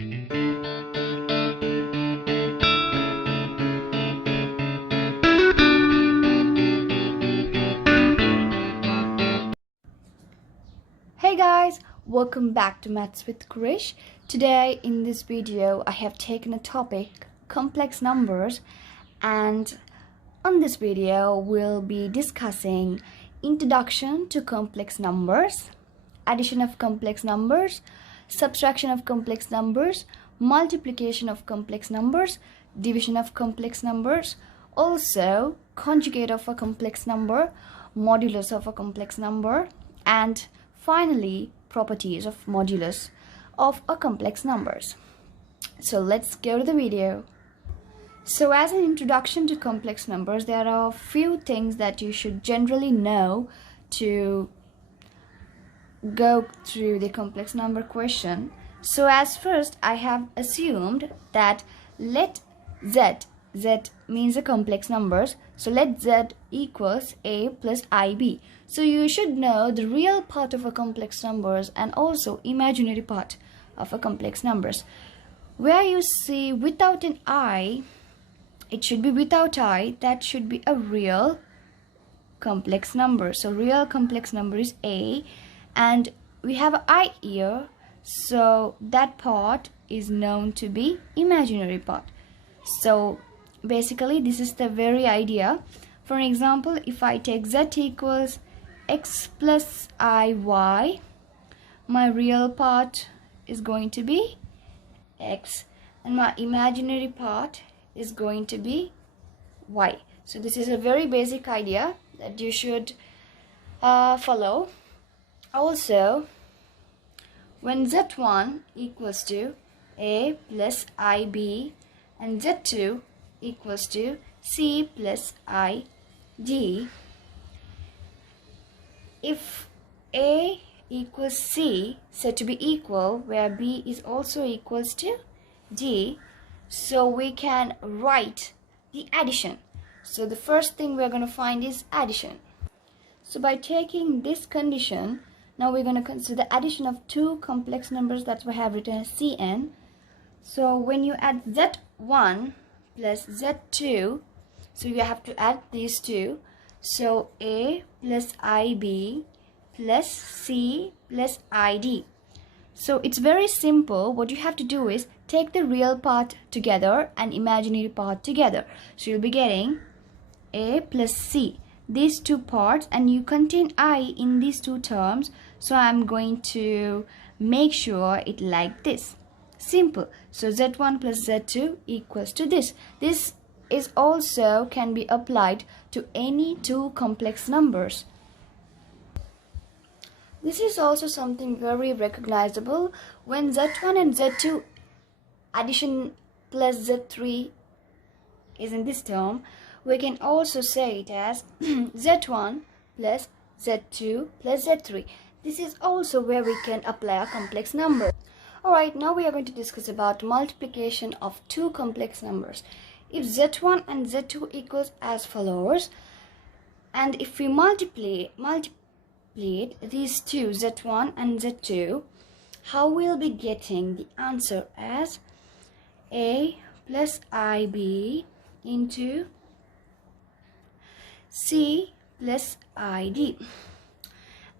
Hey guys, welcome back to Maths with Krish. Today in this video I have taken a topic, complex numbers, and on this video we'll be discussing introduction to complex numbers, addition of complex numbers, subtraction of complex numbers, multiplication of complex numbers, division of complex numbers, also conjugate of a complex number, modulus of a complex number, and finally properties of modulus of a complex numbers. So let's go to the video. So as an introduction to complex numbers, there are a few things that you should generally know to go through the complex number question. So as first I have assumed that let z means a complex numbers, so let z equals a plus ib. So you should know the real part of a complex numbers and also imaginary part of a complex numbers. Where you see without an I, it should be without I, that should be a real complex number. So real complex number is a, and we have an I here, so that part is known to be imaginary part. So basically this is the very idea. For an example, if I take z equals x plus iy, my real part is going to be x and my imaginary part is going to be y. So this is a very basic idea that you should follow. Also, when z1 equals to a plus ib and z2 equals to c plus id, if a equals c, said to be equal, where b is also equals to d, so we can write the addition. So the first thing we're going to find is addition. So by taking this condition, now we're going to consider the addition of two complex numbers that we have written as cn. So when you add z1 plus z2, so you have to add these two. So a plus ib plus c plus id. So it's very simple. What you have to do is take the real part together and imaginary part together. So you'll be getting a plus c, these two parts, and you contain I in these two terms. So I'm going to make sure it like this. Simple. So z1 plus z2 equals to this. This is also can be applied to any two complex numbers. This is also something very recognizable. When z1 and z2 addition plus z3 is in this term, we can also say it as z1 plus z2 plus z3. This is also where we can apply a complex number. Alright, now we are going to discuss about multiplication of two complex numbers. If z1 and z2 equals as follows, and if we multiply these two, z1 and z2, how we'll be getting the answer as a plus ib into c plus id.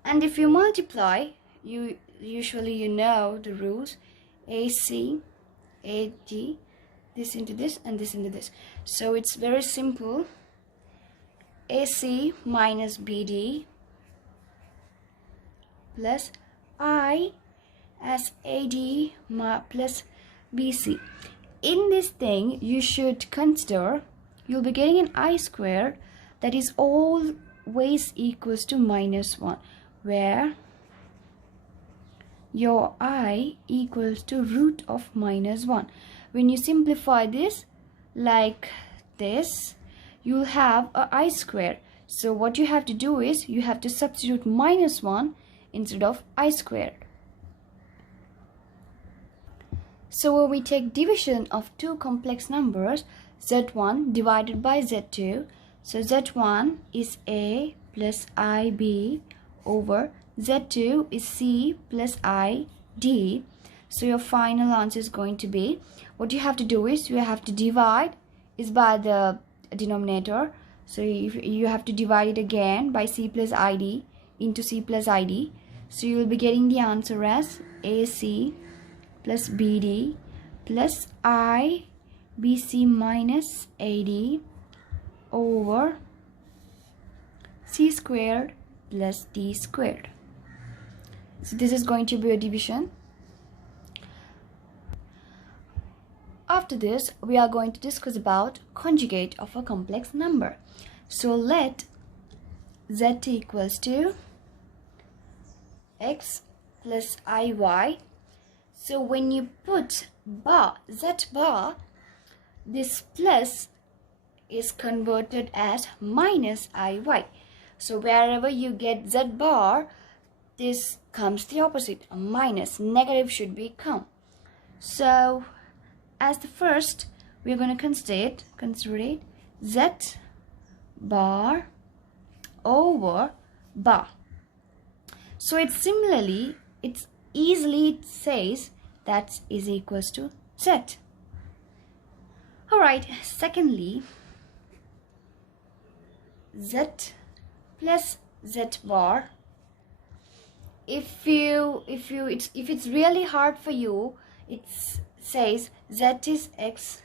And if you multiply, you know the rules, ac, ad, this into this and this into this. So it's very simple. AC minus BD plus I as AD plus BC. In this thing, you should consider you'll be getting an I square that is always equals to minus 1, where your I equals to root of minus 1. When you simplify this like this, you'll have a I square. So what you have to do is you have to substitute minus 1 instead of I squared. So when we take division of two complex numbers, z1 divided by z2, so z1 is a plus ib over z2 is c plus id. So your final answer is going to be, what you have to do is you have to divide is by the denominator. So you have to divide it again by c plus id into c plus id. So you will be getting the answer as AC plus BD plus IBC minus AD over C squared plus D squared. So this is going to be a division. After this, we are going to discuss about conjugate of a complex number. So let z equals to x plus iy. So when you put bar, z bar, this plus is converted as minus iy. So wherever you get z bar, this comes the opposite, a minus, negative should be come. So as the first, we are going to consider it z bar over bar. So it easily says that is equals to z. Alright, secondly, z plus z bar. If it's really hard for you, it says z is x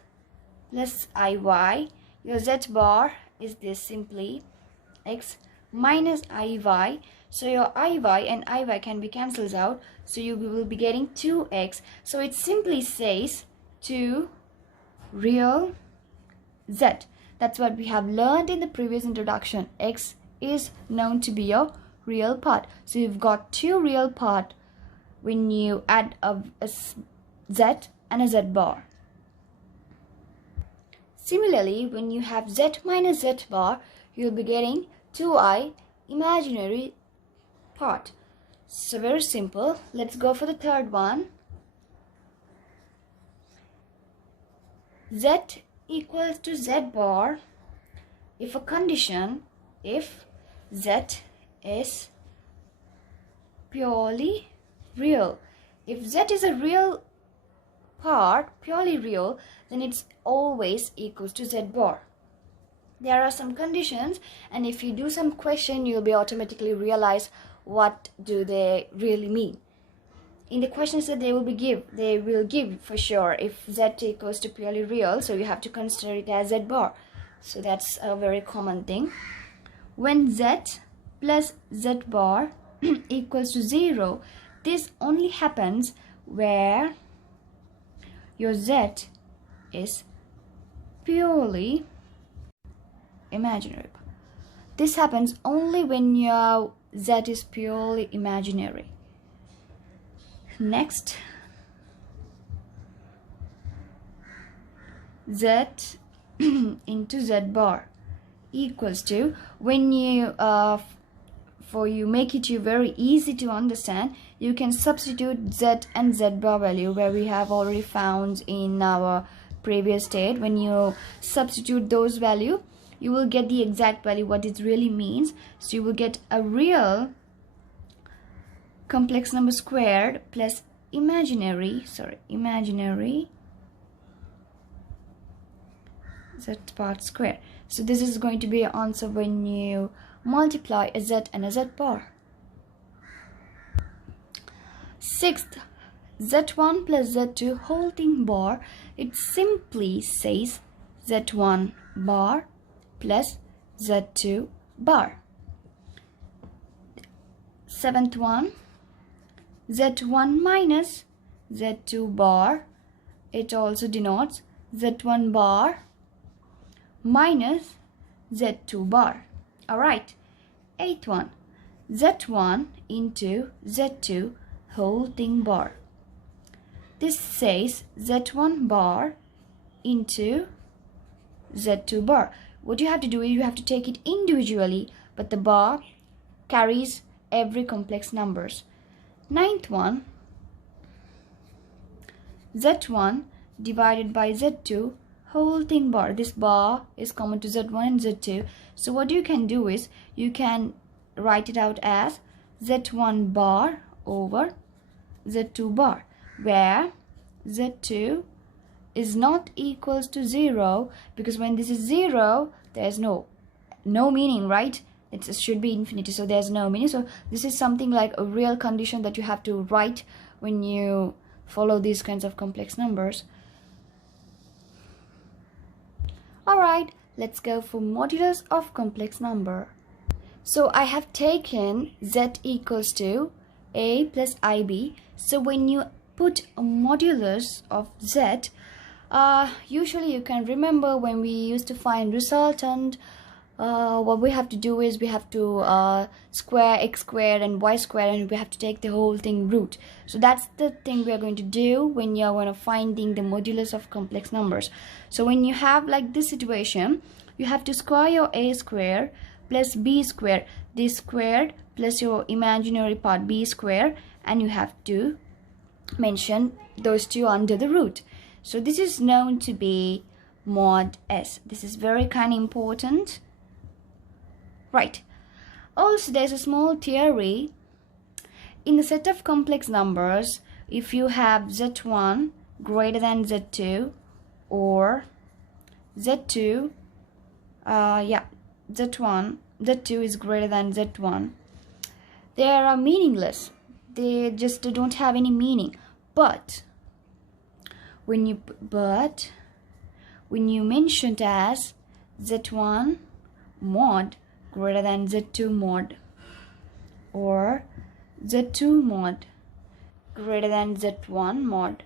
plus iy. Your z bar is this, simply x minus iy. So your iy and iy can be cancelled out, so you will be getting 2x. So it simply says 2 real z. That's what we have learned in the previous introduction. X is known to be your real part. So you've got 2 real part when you add a z and a z bar. Similarly, when you have z minus z bar, you'll be getting 2i imaginary part. So very simple. Let's go for the third one. Z equals to z bar if a condition, if z is purely real. If z is a real part, purely real, then it's always equals to z bar. There are some conditions, and if you do some question, you'll be automatically realize what do they really mean. In the questions that they will give for sure if z equals to purely real, so you have to consider it as z bar. So that's a very common thing. When z plus z bar equals to 0, this only happens where your z is purely imaginary. This happens only when your z is purely imaginary. Next, z into z bar equals to, when you make it very easy to understand, you can substitute z and z bar value where we have already found in our previous state. When you substitute those value, you will get the exact value what it really means. So you will get a real complex number squared plus imaginary z part square. So this is going to be your answer when you multiply a z and a z bar. Sixth, z1 plus z2 whole thing bar. It simply says z1 bar plus z2 bar. Seventh one, z1 minus z2 bar. It also denotes z1 bar minus z2 bar. Alright. Eighth one, z1 into z2 whole thing bar. This says z1 bar into z2 bar. What you have to do is you have to take it individually, but the bar carries every complex numbers. Ninth one, z1 divided by z2 whole thing bar. This bar is common to z1 and z2. So what you can do is you can write it out as z1 bar over z2 bar. where z2 is not equals to 0, because when this is 0, there's no meaning, right? It should be infinity, so there's no meaning. So this is something like a real condition that you have to write when you follow these kinds of complex numbers. Alright, let's go for modulus of complex number. So I have taken z equals to a plus ib. So when you put a modulus of z, usually you can remember when we used to find resultant, what we have to do is we have to square x squared and y squared, and we have to take the whole thing root. So that's the thing we are going to do when you're going to finding the modulus of complex numbers. So when you have like this situation, you have to square your a square plus b square, this squared plus your imaginary part b square, and you have to mention those two under the root. So this is known to be mod s. This is very kind of important. Right. Also, there's a small theory. In the set of complex numbers, if you have z1 greater than z2, or z2 is greater than z1, they are meaningless. They just don't have any meaning. But when you mention it as z1 mod greater than z2 mod, or z2 mod greater than z1 mod,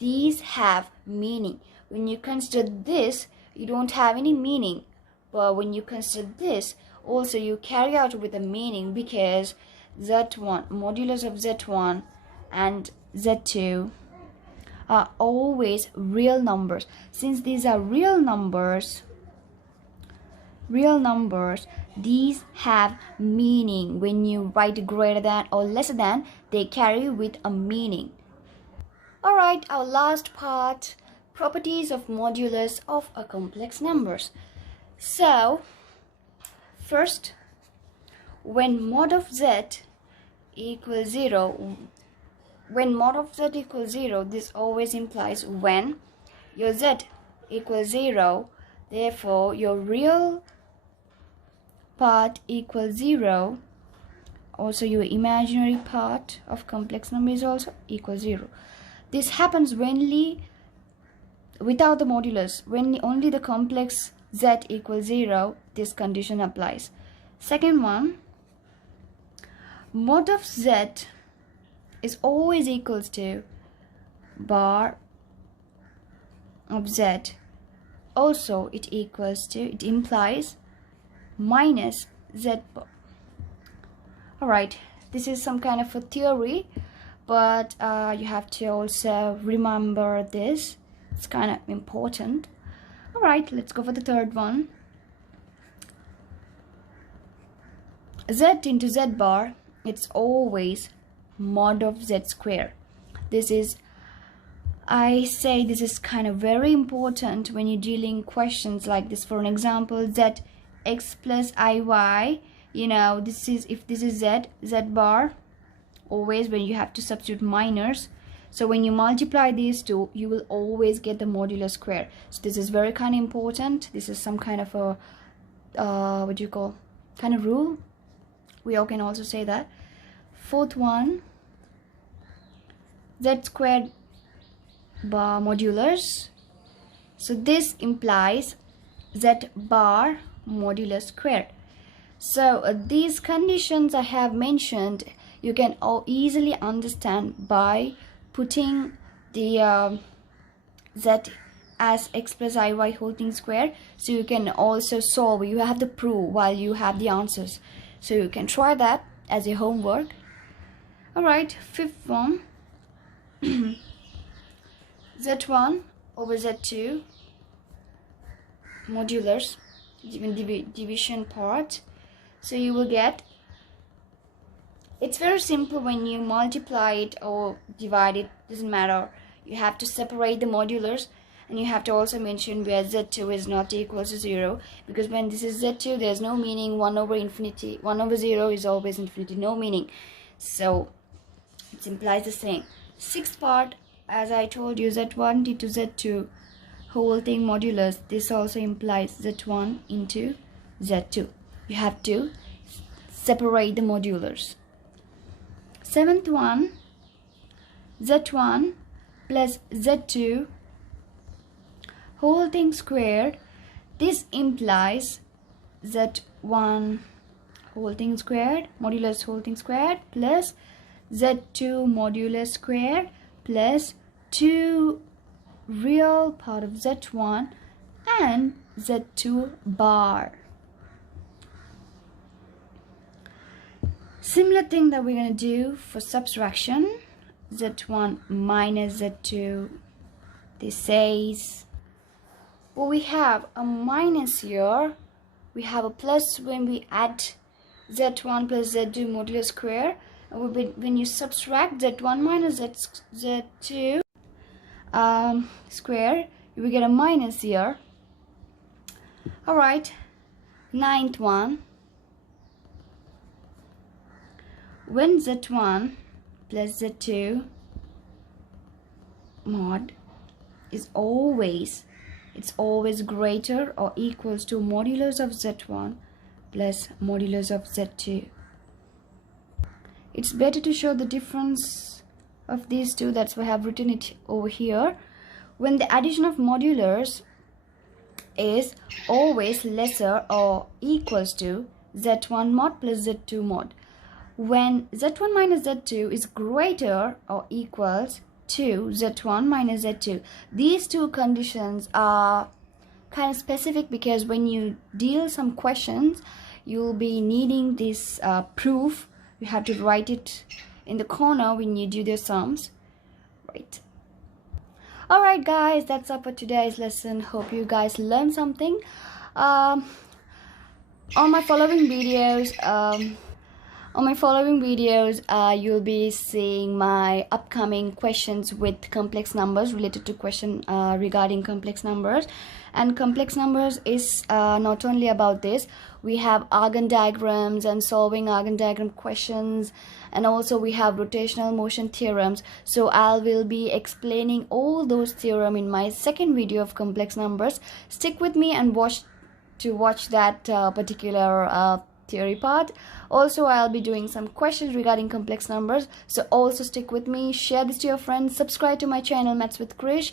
these have meaning. When you consider this, you don't have any meaning, but when you consider this, also you carry out with a meaning, because z1, modulus of z1 and z2 are always real numbers. Since these are real numbers, these have meaning. When you write greater than or lesser than, they carry with a meaning. Alright, our last part, properties of modulus of a complex numbers. So first, when mod of z equals 0, this always implies when your z equals 0, therefore your real part equals 0, also your imaginary part of complex number is also equals 0. This happens only without the modulus. When only the complex z equals 0, this condition applies. Second one, mod of z is always equals to bar of z. Also it implies minus z bar. Alright, this is some kind of a theory, but you have to also remember this. It's kind of important. Alright, let's go for the third one. Z into z bar, it's always mod of z square. I say this is kind of very important when you're dealing questions like this. For an example, z x plus iy, this is, if this is z bar, always when you have to substitute minors. So when you multiply these two, you will always get the modular square. So this is very kind of important. This is some kind of a kind of rule. We all can also say that. Fourth one, z squared bar modulus. So this implies z bar modulus squared. So these conditions I have mentioned, you can all easily understand by putting the z as x plus iy whole thing square. So you can also solve, you have to prove while you have the answers. So you can try that as a homework. Alright, fifth one, z1 over z2 modulus, division part. So you will get, it's very simple. When you multiply it or divide it, doesn't matter, you have to separate the modulars, and you have to also mention where z2 is not equal to 0, because when this is z2, there's no meaning. 1 over infinity, 1 over 0 is always infinity, no meaning. So it implies the same. Sixth part, as I told you, z1 into z2 whole thing modulus. This also implies z1 into z2. You have to separate the modulars. Seventh one, z1 plus z2 whole thing squared. This implies z1 whole thing squared modulus whole thing squared plus z2 modulus squared plus 2 real part of z1 and z2 bar. Similar thing that we're going to do for subtraction. z1 minus z2. This says, well, we have a minus here, we have a plus when we add z1 plus z2 modulus square, and when you subtract z1 minus z2 square, you will get a minus here. Alright, ninth one, when z1 plus z2 mod is always greater or equals to modulus of z1 plus modulus of z2. It's better to show the difference of these two. That's why I have written it over here. When the addition of modulars is always lesser or equals to z1 mod plus z2 mod. When z1 minus z2 is greater or equals to z1 minus z2. These two conditions are kind of specific because when you deal some questions, you'll be needing this proof. You have to write it in the corner when you do the sums. Right. Alright guys, that's all for today's lesson. Hope you guys learned something. On my following videos, you'll be seeing my upcoming questions with complex numbers, related to question regarding complex numbers. And complex numbers is not only about this. We have Argand diagrams and solving Argand diagram questions, and also we have rotational motion theorems. So I will be explaining all those theorems in my second video of complex numbers. Stick with me and watch that particular theory part. Also, I'll be doing some questions regarding complex numbers, so also stick with me. Share this to your friends, subscribe to my channel Maths with Krish,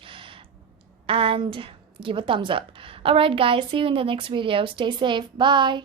and give a thumbs up. Alright guys, see you in the next video. Stay safe. Bye.